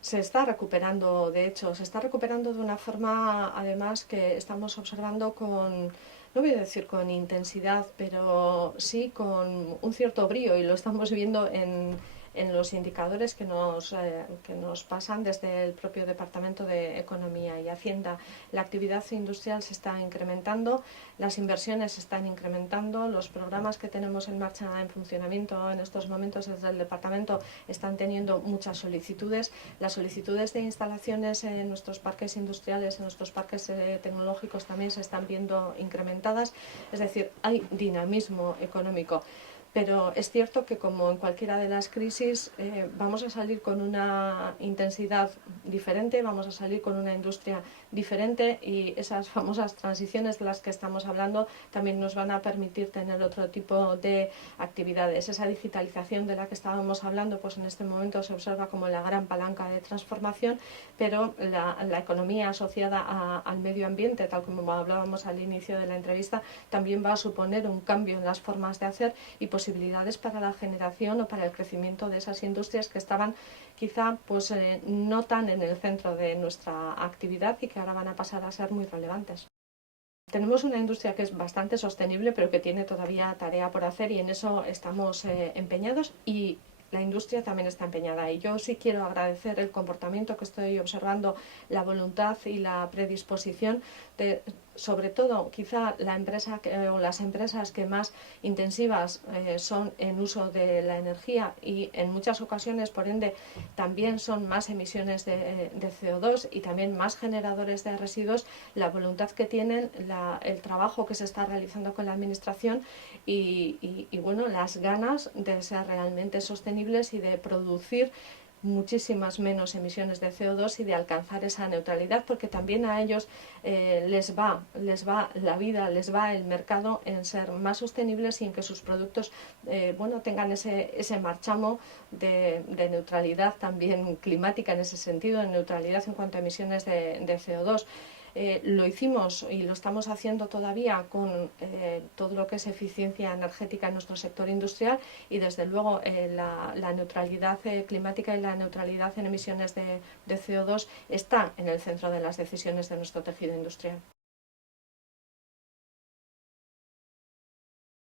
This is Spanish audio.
Se está recuperando, de hecho, se está recuperando de una forma, además, que estamos observando con, no voy a decir con intensidad, pero sí con un cierto brío, y lo estamos viendo en los indicadores que nos pasan desde el propio Departamento de Economía y Hacienda. La actividad industrial se está incrementando, las inversiones se están incrementando, los programas que tenemos en marcha en funcionamiento en estos momentos desde el Departamento están teniendo muchas solicitudes. Las solicitudes de instalaciones en nuestros parques industriales, en nuestros parques tecnológicos también se están viendo incrementadas, es decir, hay dinamismo económico. Pero es cierto que, como en cualquiera de las crisis, vamos a salir con una intensidad diferente, vamos a salir con una industria diferente, y esas famosas transiciones de las que estamos hablando también nos van a permitir tener otro tipo de actividades. Esa digitalización de la que estábamos hablando, pues en este momento se observa como la gran palanca de transformación, pero la economía asociada al medio ambiente, tal como hablábamos al inicio de la entrevista, también va a suponer un cambio en las formas de hacer y posibilidades para la generación o para el crecimiento de esas industrias que estaban quizá pues no tan en el centro de nuestra actividad y que ahora van a pasar a ser muy relevantes. Tenemos una industria que es bastante sostenible, pero que tiene todavía tarea por hacer, y en eso estamos empeñados, y la industria también está empeñada. Y yo sí quiero agradecer el comportamiento que estoy observando, la voluntad y la predisposición de, sobre todo, quizá la empresa o las empresas que más intensivas son en uso de la energía, y en muchas ocasiones, por ende, también son más emisiones de CO2 y también más generadores de residuos. La voluntad que tienen, el trabajo que se está realizando con la administración y bueno, las ganas de ser realmente sostenibles y de producir muchísimas menos emisiones de CO2 y de alcanzar esa neutralidad, porque también a ellos les va la vida, les va el mercado en ser más sostenibles y en que sus productos bueno, tengan ese marchamo de neutralidad también climática, en ese sentido, de neutralidad en cuanto a emisiones de CO2. Lo hicimos y lo estamos haciendo todavía con todo lo que es eficiencia energética en nuestro sector industrial, y desde luego la neutralidad climática y la neutralidad en emisiones de CO2 está en el centro de las decisiones de nuestro tejido industrial.